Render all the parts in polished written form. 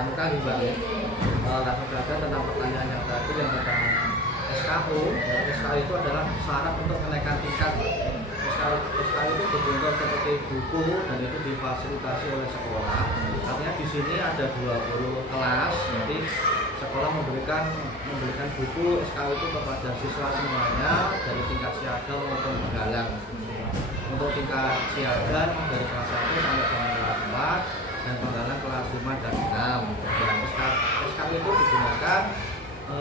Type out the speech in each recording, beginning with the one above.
pramuka nih Mbak ya. Langsung saja tentang pertanyaan yang tadi yang tentang SKU. SKU itu adalah syarat untuk kenaikan tingkat. SKU itu berbentuk seperti buku dan itu difasilitasi oleh sekolah. Artinya di sini ada 20 kelas, jadi sekolah memberikan buku SKU itu kepada siswa semuanya dari tingkat siaga maupun penggalang. Untuk tingkat siaga dari kelas 1 sampai dengan kelas 4 dan penggalang kelas 5 dan 6. Dan SKU itu digunakan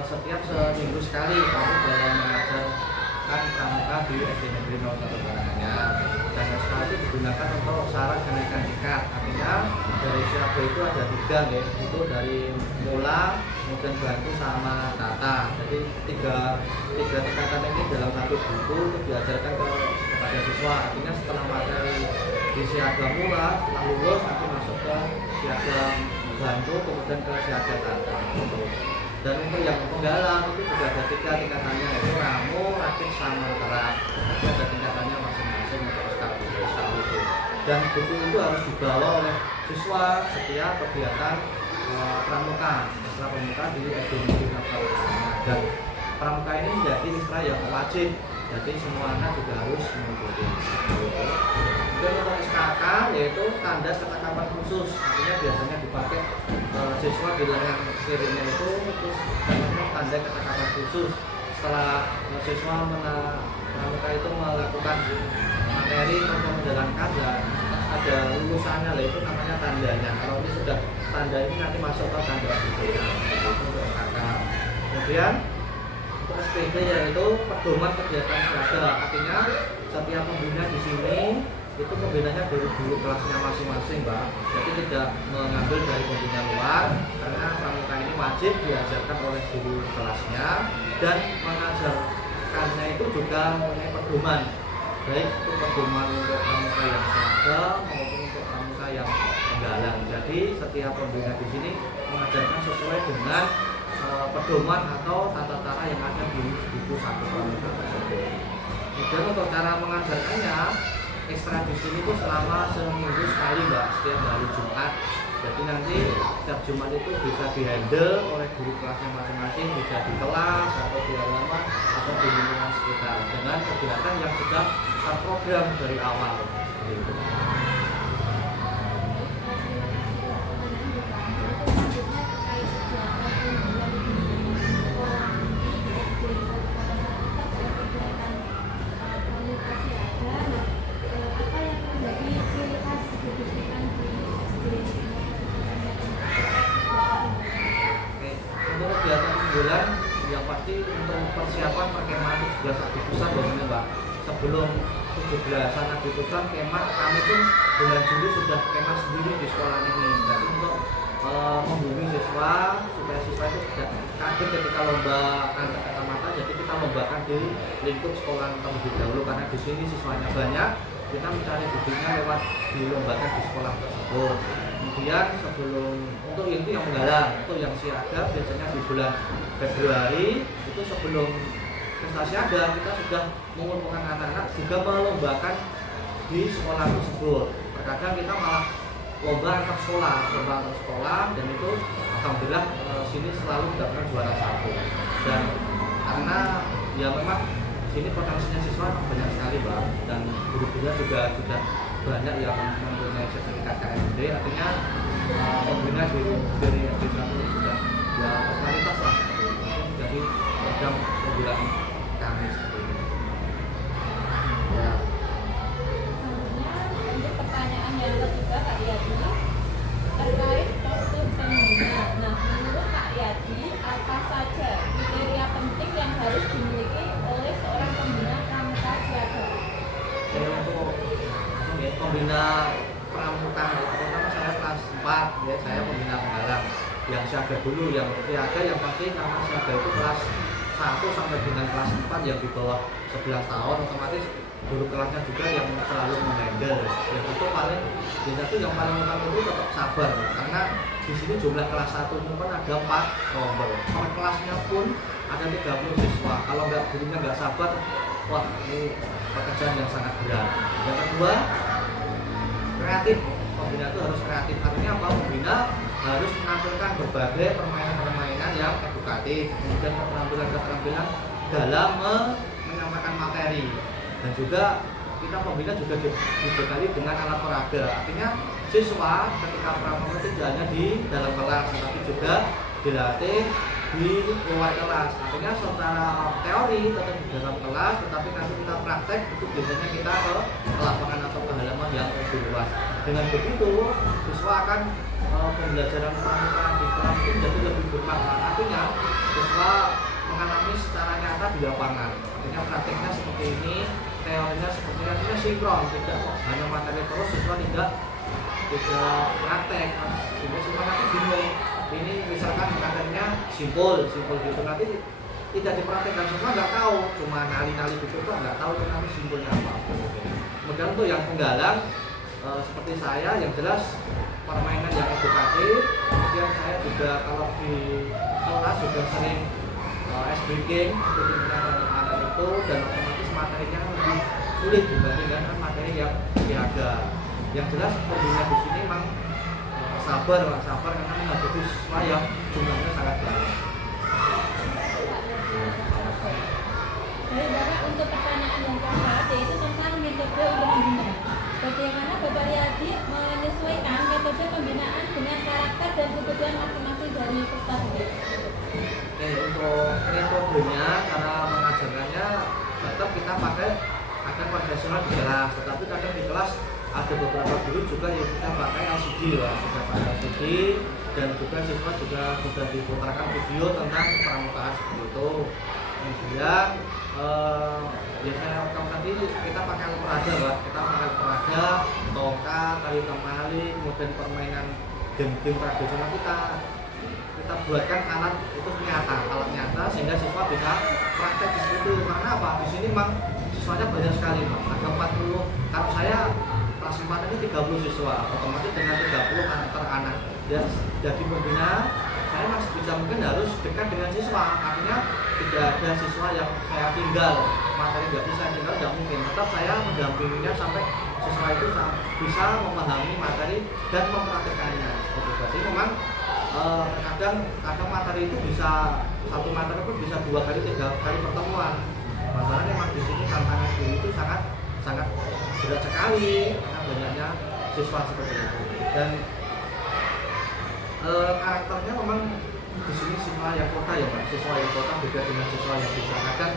setiap seminggu sekali kami dalam mengajarkan pramuka di SD Negeri 01 Karanganyar. Dan SKU itu digunakan untuk syarat kenaikan tingkat. Artinya dari siaga itu ada 3 ya, itu dari mula, kemudian bantu sama tata. Jadi tiga tingkatan ini dalam satu buku itu diajarkan kepada siswa. Artinya setelah materi di siaga mula, setelah lulus nanti masuk ke siaga bantu, kemudian ke siaga tata. Dan untuk yang penggalang itu juga ada 3 tingkatannya, yaitu ramu, rakit, sama terap. Jadi ada tingkatannya masing-masing untuk SKU itu. Dan buku itu harus dibawa oleh siswa setiap kegiatan pramuka di SD Negeri 01. Dan pramuka ini menjadi istra yang wajib, jadi semua anak juga harus mengikuti. Dan untuk SKK yaitu tanda ketangkapan khusus, artinya biasanya dipakai siswa di lengan kirinya itu terus namanya tanda ketangkapan khusus. Setelah siswa pramuka itu melakukan materi atau menjalankan ya ada lulusannya lah, itu namanya tandanya. Kalau ini sudah tanda ini nanti masuk ke tanda budaya untuk SKK. Kemudian untuk SPD yaitu pedoman kegiatan siaga, artinya setiap pembina di sini itu pembinanya dari guru kelasnya masing-masing Mbak, jadi tidak mengambil dari pembina luar karena pramuka ini wajib diajarkan oleh guru kelasnya dan mengajarkannya itu juga mengenai pedoman, baik itu pedoman untuk pramuka yang siaga maupun untuk pramuka yang penggalang. Jadi setiap pembina di sini mengajarkan sesuai dengan pedoman atau tata cara yang ada di buku satu pramuka tersebut. Kemudian untuk cara mengajarkannya, ekstra di sini itu selama seminggu sekali Mbak, setiap hari Jumat. Jadi nanti setiap Jumat itu bisa dihandle oleh guru kelasnya masing-masing, bisa di kelas atau di halaman atau di lingkungan sekitar dengan kegiatan yang sudah terprogram dari awal. Gitu. Bulan yang pasti untuk persiapan perkemahan 17 Agustusan biasanya Mbak, sebelum 17-an Agustusan kemah kami pun bulan Juli sudah kemah sendiri di sekolah ini. Jadi untuk membimbing siswa supaya siswa itu tidak kaget ketika lomba angkat kacamata, jadi kita lombakan di lingkup sekolah terlebih dahulu karena di sini siswanya banyak, kita mencari buktinya lewat dilombakan di sekolah tersebut. Kemudian sebelum untuk itu yang penggalang, untuk yang siaga biasanya di bulan Februari itu sebelum prestasi ada kita sudah mengumpulkan anak-anak juga melombakan di sekolah tersebut. Terkadang kita malah lomba antar sekolah dan itu alhamdulillah sini selalu mendapatkan juara 1. Dan karena ya memang sini potensinya siswa banyak sekali Mbak, dan guru-gurunya juga sudah banyak yang mempunyai sertifikat KMD, artinya pembina dari SD 1 sudah ya kualitas lah, jadi program pembimbingan kami seperti ini. Ya. Untuk pertanyaan yang ketiga Kak Yadi terkait postur pembina. Nah, menurut Kak Yadi apa saja kriteria penting yang harus dimiliki oleh seorang pembina pramuka siaga? Untuk pembina pramuka terutama saya kelas 4 ya, saya pembina penggalang yang siaga dulu, yang siaga yang pasti karena siaga itu kelas 1 sampai dengan kelas 4 yang di bawah 11 tahun otomatis guru kelasnya juga yang selalu menghandle. Yang itu paling itu yang paling utama itu tetap sabar karena di sini jumlah kelas 1 pun ada 4 rombel. Kalau kelasnya pun ada 30 siswa. Kalau gurunya nggak sabar, wah ini pekerjaan yang sangat berat. Yang kedua, kreatif. Pembina itu harus kreatif. Artinya apa? Pembina harus menampilkan berbagai permainan-permainan yang edukatif, kemudian keterampilan-keterampilan dalam menyampaikan materi, dan juga kita pembina juga dibekali dengan alat peraga. Artinya siswa ketika pramuka itu tidak hanya di dalam kelas, tetapi juga dilatih di luar kelas. Artinya secara teori tetap di dalam kelas, tetapi nanti kita praktek itu biasanya kita ke lapangan atau ke halaman yang lebih luas. Dengan begitu siswa akan pembelajaran pramuka di kelas itu menjadi lebih bermanfaat. Artinya siswa mengalami secara nyata di lapangan. Artinya prakteknya seperti ini, teorinya seperti ini, artinya sinkron, tidak hanya materi terus, siswa tidak praktek, sehingga siswa nanti bingung. Ini misalkan materinya simpul gitu, nanti tidak dipraktekkan, siswa nggak tahu, cuma nali-nali gitu kok nggak tahu itu nanti simpulnya apa. Kemudian untuk yang penggalang seperti saya, yang jelas permainan yang edukatif. Kemudian saya juga kalau di kelas juga sering ice breaking anak itu, dan otomatis materinya lebih sulit dibandingkan materi yang piaga. Yang jelas pembina di sini memang sabar karena menghadapi siswa yang jumlahnya sangat banyak. Dari Bapak untuk pertanyaan yang keempat, yaitu tentang metode untuk membina. Bagaimana Bapak Riyadi menyesuaikan metode pembinaan dengan karakter dan kebutuhan masing-masing dari peserta? Oke, untuk metodenya, cara mengajarkannya tetap kita pakai akan konvensional di kelas, tetapi kadang di kelas ada beberapa guru juga yang kita pakai LCD lah, sudah pakai LCD, dan juga siswa juga sudah diputarkan video tentang pramukaan seperti itu. Kemudian biasanya tadi kita pakai alat peraga lah, kita pakai peraga, tongkat, tali temali, kemudian permainan game-game tradisional kita buatkan alat itu alat nyata sehingga siswa bisa praktek di situ. Karena apa? Di sini memang siswanya banyak sekali, Pak. Ada 40. Kalau saya kelas 4 ini 30 siswa, otomatis dengan 30 karakter anak. Ya, jadi pembina saya masih bisa mungkin harus dekat dengan siswa. Artinya tidak ada siswa yang saya tinggal, materi nggak bisa tinggal, tidak mungkin. Tetap saya mendampinginya sampai siswa itu bisa memahami materi dan mempraktekannya. Jadi memang kadang materi itu bisa, satu materi pun bisa 2 kali 3 kali pertemuan. Masalahnya memang di sini tantangan guru itu sangat berat sekali karena banyaknya siswa seperti itu. Dan karakternya memang di sini siswa yang kota ya Pak, siswa yang kota beda dengan siswa yang bisa. Kadang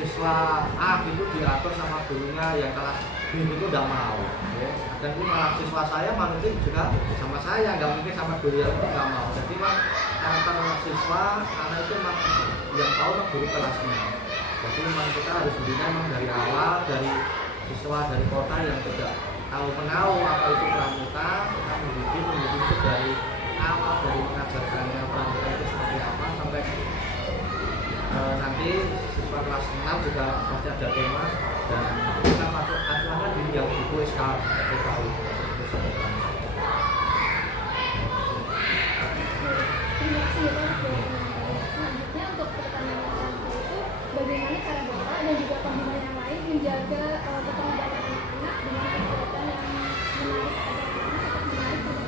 siswa A itu diatur sama gurunya yang kelas B itu tidak mau, ya. Dan ini malah siswa saya mungkin juga sama saya, nggak mungkin sama guru yang itu nggak mau. Jadi memang karakter siswa anak itu memang yang tahu guru kelasnya. Jadi memang kita harus bina memang dari awal, dari siswa dari kota yang tidak tahu menau apa itu pramuka, kita mendidik itu dari awal, dari mengajarkannya pramuka itu seperti apa sampai nanti siswa kelas 6 juga pasti ada tema, dan kita patut acuannya di yang buku SKPKU. Selanjutnya untuk pertanyaan itu, bagaimana cara Bapak dan juga pembina yang lain menjaga keterlibatan anak-anak dengan kegiatan yang menarik pada anak-anak atau menarik pada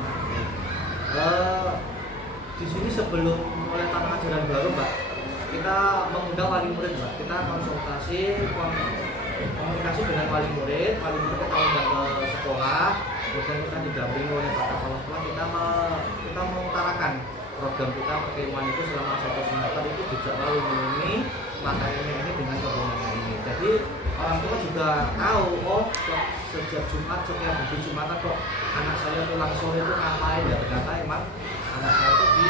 anak-anak? Di sini sebelum mulai tahun ajaran baru, Mbak, kita mengundang wali murid, Mbak. Kita komunikasi dengan wali murid kita undang ke sekolah, kemudian kita didampingi oleh Pak Kepala Sekolah. Kita mengutarakan program kita perkemahan itu selama 1 semester itu dijadwal ini materinya ini dengan kebenaran ini. Jadi orang tua juga tahu, oh setiap Jumat, setiap hari Jumatan kok anak saya pulang sore itu ngapain, ya ternyata emang anak saya itu di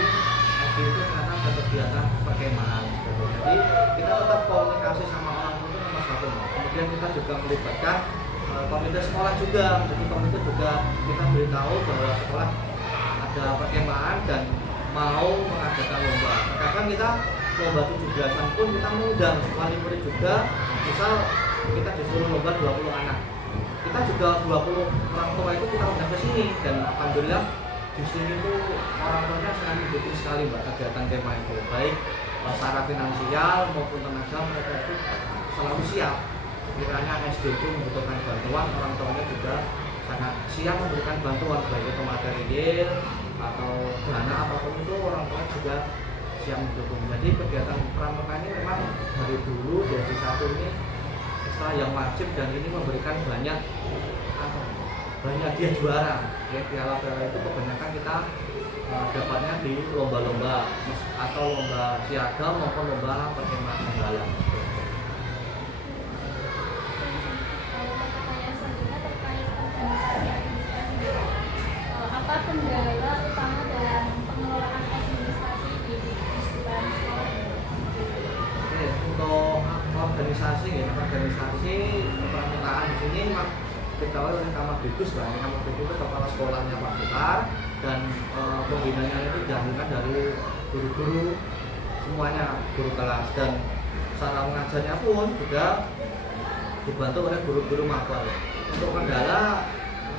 SD itu karena ada kegiatan perkemahan. Jadi kita tetap komunikasi sama orang tua itu nomor 1. Kemudian kita juga melibatkan komite sekolah juga. Jadi komite juga kita beritahu bahwa sekolah ada perkemahan dan mau mengadakan lomba. Kadang kita lomba 17-an pun kita mengundang wali murid juga. Misal kita disuruh lomba 20 anak, kita juga 20 orang tua itu kita undang ke sini, dan alhamdulillah di sini tuh orang tuanya sangat mendukung sekali, Mbak, kegiatan tema itu, baik secara finansial maupun tenaga. Mereka itu selalu siap. Kiranya SD itu membutuhkan bantuan, orang tuanya juga sangat siap memberikan bantuan, baik itu materi material atau dana apapun itu orang tua juga siap mendukung. Jadi kegiatan pramuka ini memang dari dulu dari satu ini ekstra yang wajib, dan ini memberikan banyak dia juara ya. Piala-piala itu kebanyakan kita dapatnya di lomba-lomba atau lomba siaga maupun lomba perkemahan Nenggala. Apa kendala utama dalam pengelolaan administrasi di sekolah sekolah ini? Oke, untuk organisasi kepramukaan di sini memang diketahui oleh Kamardikbud lah. Kamardikbud itu kepala sekolahnya Pak Sekar, dan pembinanya itu jaringan dari guru-guru semuanya, guru kelas, dan cara mengajarnya pun juga dibantu oleh guru-guru mapel. Untuk kendala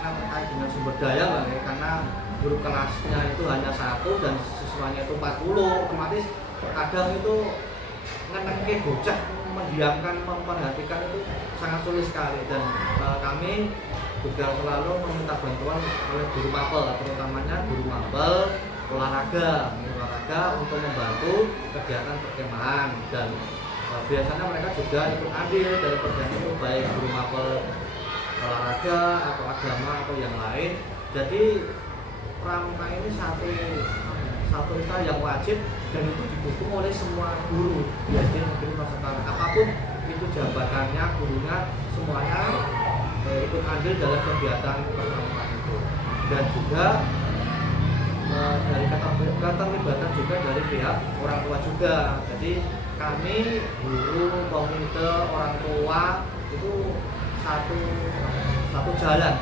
terkait dengan sumber daya ya, karena guru kelasnya itu hanya satu dan siswanya itu 40, otomatis kadang itu ngenengke bocah mendiamkan, memperhatikan itu sangat sulit sekali, dan kami juga selalu meminta bantuan oleh guru mapel, terutamanya guru mapel olahraga untuk membantu kegiatan perkemahan, dan biasanya mereka juga ikut andil dari perjalanan itu, baik guru mapel olahraga atau agama atau yang lain. Jadi pramuka ini satu istilah yang wajib dan itu didukung oleh semua guru ya, jadi negeri sekarang apapun itu jabatannya, gurunya semuanya ikut andil dalam kegiatan pramukaan itu, dan juga dari keterlibatan juga dari pihak orang tua juga. Jadi kami guru, komite, orang tua itu satu jalan,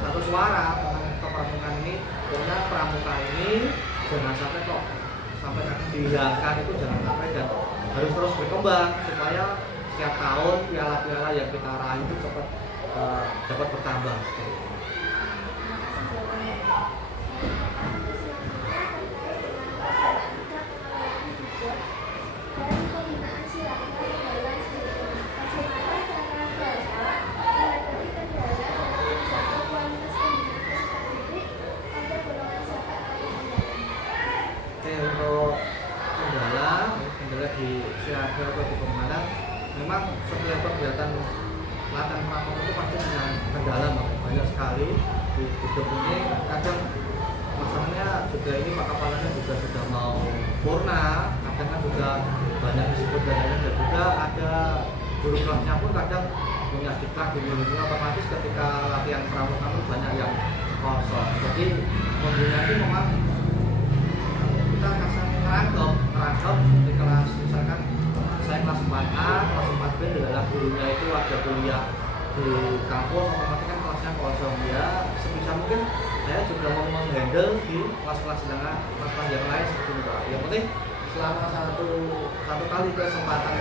satu suara tentang kepramukaan ini. Pokoknya pramuka ini jangan sampai akan dihilangkan, itu jangan sampai, dan harus terus berkembang supaya setiap tahun piala-piala yang kita raih itu dapat bertambah. Di siaga atau di pemalang, memang setiap kegiatan latihan pramuka itu pasti punya kendala banyak sekali di hidup ini. Kadang masalahnya juga ini Pak Kepalanya juga sudah mau purna, kadang juga banyak disebut dananya, dan juga ada guru kelasnya pun kadang punya diklat di minggu, otomatis ketika latihan pramuka itu banyak yang kosong. Jadi mempunyai itu memang kita kasih ngerangkep di kelas, misalkan saya kelas 4A, kelas 4B adalah gurunya itu ada kuliah di kampus, otomatis kan kelasnya kosong ya. Sebisa mungkin saya juga mau menghandle di kelas-kelas yang lain seperti itu. Yang penting selama satu kali kesempatan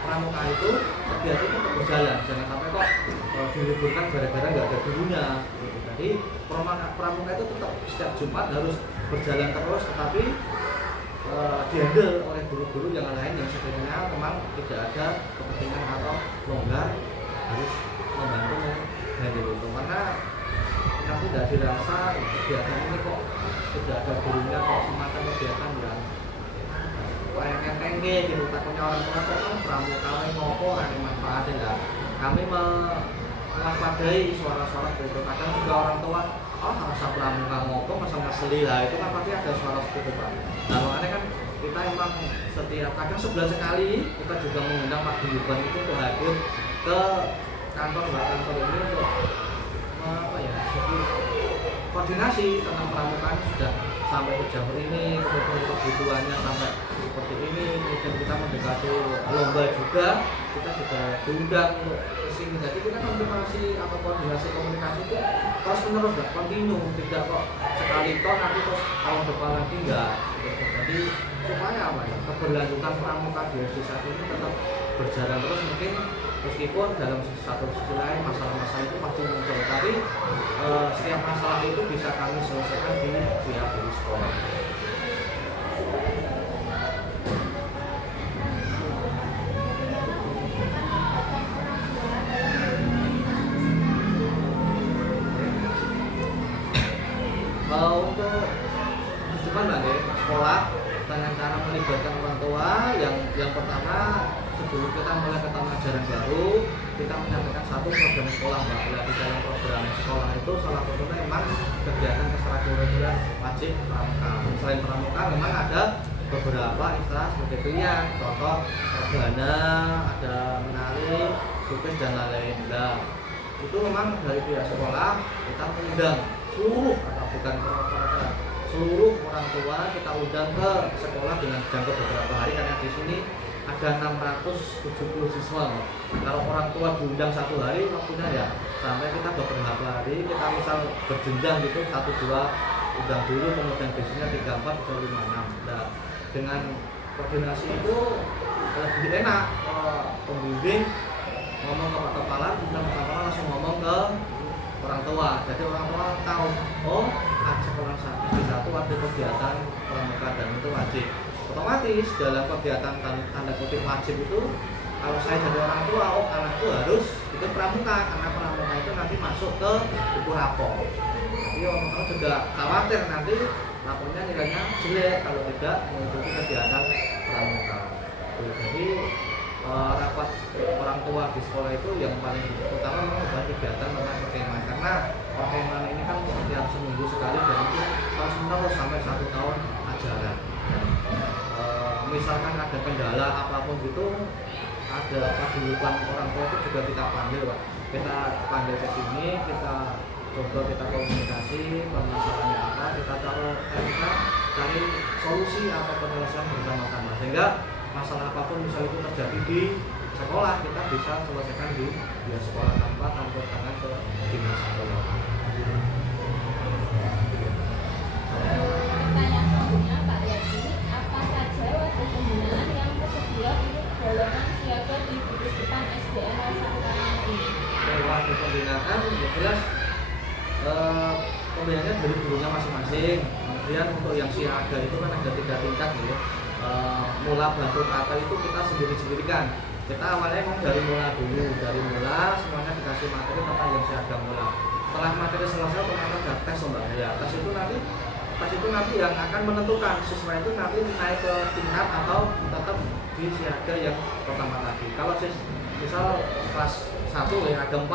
pramuka itu kegiatan itu tetap berjalan, jangan sampai kok diliburkan gara-gara nggak ada gurunya gitu. Jadi pramuka itu tetap setiap Jumat harus berjalan terus, tetapi dihandle oleh guru-guru yang lain yang sebenarnya memang tidak ada kepentingan atau longgar harus membantu menghandle itu, karena nanti tidak dirasa kegiatan ini kok tidak ada gurunya, kok semacam kegiatan yang kayak tengge gitu, takutnya orang tua kok kan pramuka ngopo ada manfaatnya lah. Kami mewaspadai suara-suara itu. Kadang juga orang tua rasa pramuka ngopo masa ngeseli lah, itu kan pasti ada suara seperti itu Pak. Nah makanya kan kita emang setiap kadang sebulan sekali kita juga mengundang Pak Guyuban itu untuk hadir ke kantor ini untuk koordinasi tentang pramukaan sudah sampai ke jam ini, kemudian kebutuhannya sampai seperti ini, kemudian kita mendekati lomba juga, kita juga diundang untuk kesini. Jadi kita komunikasi atau koordinasi komunikasi itu terus menerus, nggak kontinu, tidak kok sekali toh nanti terus tahun depan lagi enggak. Jadi supaya apa ya, keberlanjutan pramuka di SD saat ini tetap berjalan terus, mungkin meskipun dalam satu sisi lain masalah-masalah itu pasti muncul, tapi setiap masalah itu bisa kami selesaikan di pihak dari sekolah. Untuk cuma nanti sekolah dengan cara melibatkan orang tua yang pertama sebelum kita mulai ke tahun ajaran baru kita menyampaikan satu program sekolah mbak. Di dalam program sekolah itu salah satunya memang kegiatan ekstrakurikuler wajib pramuka. Selain pramuka memang ada beberapa istilah seperti pilihan, contoh rebana, ada menari, lukis dan lain-lain. Nah, itu memang dari pihak sekolah kita mengundang seluruh atau bukan perwakilan seluruh orang tua kita undang ke sekolah dengan jangka beberapa hari karena di sini ada 670 siswa. Kalau orang tua diundang satu hari waktunya ya sampai kita beberapa hari kita misal berjenjang gitu 1-2 undang dulu kemudian biasanya 3-4 bisa 5-6. Nah, dengan koordinasi itu lebih enak pembimbing ngomong ke Pak Kepala, kemudian Pak Kepala langsung ngomong ke orang tua. Jadi orang tua tahu, oh sekolah SD1 ada kegiatan pramuka dan itu wajib. Otomatis dalam kegiatan tanda kutip wajib itu kalau saya jadi orang tua, oh anakku harus itu pramuka karena pramuka itu nanti masuk ke buku rapor. Jadi orang tua juga khawatir nanti rapornya nilainya jelek kalau tidak mengikuti kegiatan pramuka. Jadi rapat orang tua di sekolah itu yang paling utama memang kegiatan tentang perkemahan karena perkemahan ini kan setiap seminggu sekali dan itu harus menurut sampai 1 tahun ajaran. Misalkan ada kendala apapun gitu, ada paguyuban orang tua itu juga kita panggil Pak. Kita panggil ke sini, kita coba kita komunikasi permasalahannya apa, kita cari solusi atau penyelesaian bersama-sama sehingga masalah apapun misalnya itu terjadi di sekolah kita bisa selesaikan di sekolah tanpa campur tangan ke dinas sekolah. Pertanyaan selanjutnya Pak Yadi, apa saja wadah pembinaan yang tersedia untuk golongan siaga di Gugus Depan SDN Nusantara ini? Wadah pembinaan ya jelas pembinaannya dari gurunya masing-masing. Kemudian untuk yang siaga itu kan ada 3 tingkat ya. Mula bantu kata itu kita sendiri-sendiri kan. Kita awalnya ngomong dari mula dulu, dari mula semuanya dikasih materi tentang yang siaga mula. Setelah materi selesai otomatis ada tes mbak ya. Tes itu nanti yang akan menentukan siswa itu nanti naik ke tingkat atau tetap di siaga yang pertama tadi. Kalau misal kelas 1 ya ada 4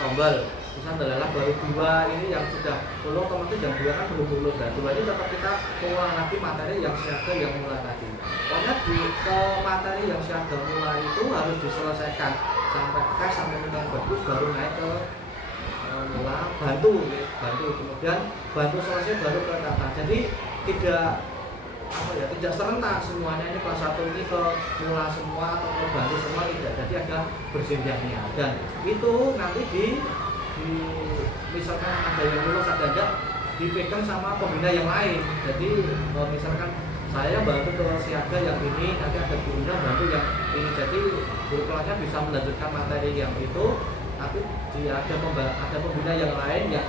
tombol. Misal adalah baru 2 ini yang sudah lulus otomatis yang 2 kan belum lulus dan 2 ini tetap kita mengulang lagi materi yang siaga yang mula tadi. Pokoknya ke materi yang siaga mula itu harus diselesaikan sampai tes sampai dengan bagus baru naik ke mula bantu kemudian bantu selesai baru ke kata. Jadi tidak serentak semuanya ini kelas 1 ini ke mula semua atau ke bantu semua tidak. Jadi ada berjenjangnya dan itu nanti misalkan ada yang lulus ada enggak dipegang sama pembina yang lain. Jadi misalkan saya bantu ke siaga yang ini nanti ada gurunya bantu yang ini, jadi guru kelasnya bisa melanjutkan materi yang itu tapi ada pembina yang lain yang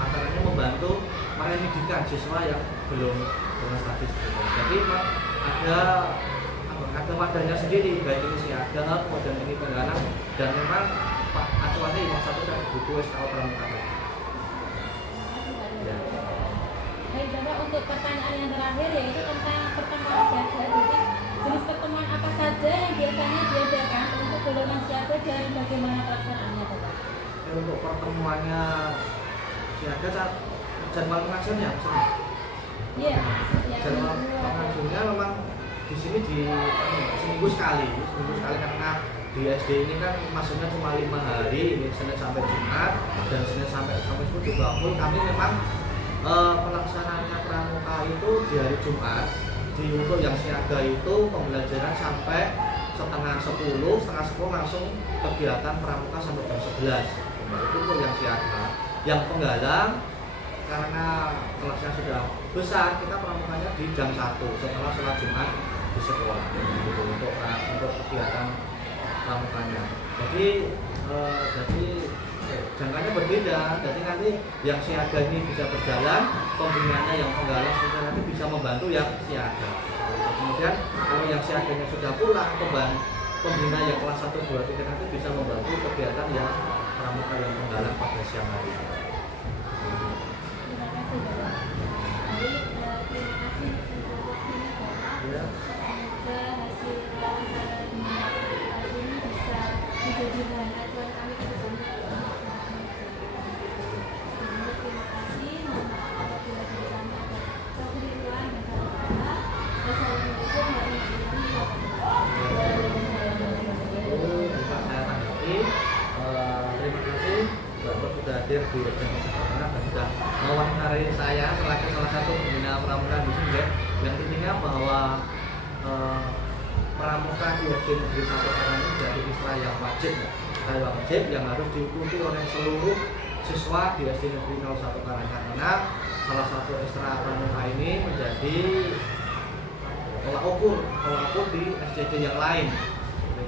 acaranya membantu mendidikan siswa yang belum tadi. Jadi ada wadahnya sendiri baik ini siaga kemudian ini penggalang dan memang Pak acuannya yang satu kan buku SKO pramuka. Ya. Baik Bapak, untuk pertanyaan yang terakhir yaitu tentang pertemuan siaga. Jadi jenis pertemuan apa saja yang biasanya diadakan untuk golongan siaga dan bagaimana pelaksanaannya Bapak? Untuk pertemuannya siaga jadwal pengajiannya maksudnya? Iya. Jadwal pengajiannya memang di sini seminggu sekali karena di SD ini kan masuknya cuma 5 hari, ini Senin sampai Jumat dan Senin sampai Kamis pun juga full. Kami memang pelaksanaannya pramuka itu di hari Jumat. Untuk yang siaga itu pembelajaran sampai setengah 10 langsung kegiatan pramuka sampai jam 11. Itu untuk yang siaga. Yang penggalang karena kelasnya sudah besar, kita pramukanya di jam 1 setelah sholat Jumat di sekolah. Gitu, untuk kegiatan pramukanya. Jadi jangkanya berbeda. Jadi nanti yang siaga ini bisa berjalan, pembinaannya yang penggalang sudah nanti bisa membantu yang siaga. Kemudian kalau yang siaganya sudah pulang, pembina yang kelas 1, 2, 3 nanti bisa membantu kegiatan yang pramuka yang penggalang pada siang hari. Terima kasih hadir di SDN dan sudah mewawancarai saya selaku salah satu pembina pramuka di sini, yang intinya bahwa pramuka di SD Negeri 1 Karang ini menjadi istra yang wajib, yang harus diikuti oleh seluruh siswa di SD Negeri 01 Karang, karena salah satu istra pramuka ini menjadi tolak ukur di SDN yang lain.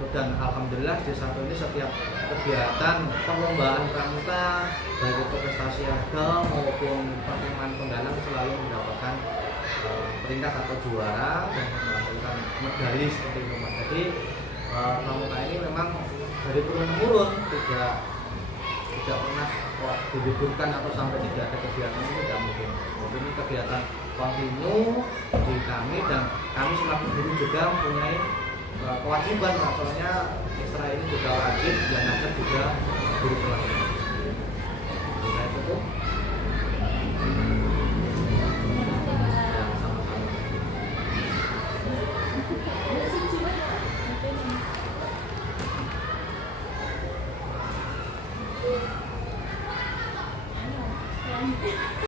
Dan alhamdulillah di satu ini setiap kegiatan perlombaan pramuka baik itu prestasi ageng maupun pertemuan penggalang selalu mendapatkan peringkat atau juara dan mendapatkan medali seperti itu. Jadi pramuka ini memang dari turun temurun tidak pernah diliburkan atau sampai tidak ada kegiatan ini, tidak mungkin. Jadi ini kegiatan kontinu di kami, dan kami selaku guru juga mempunyai kewajiban, soalnya Isra ini juga wajib, yang ngajar juga guru kelas.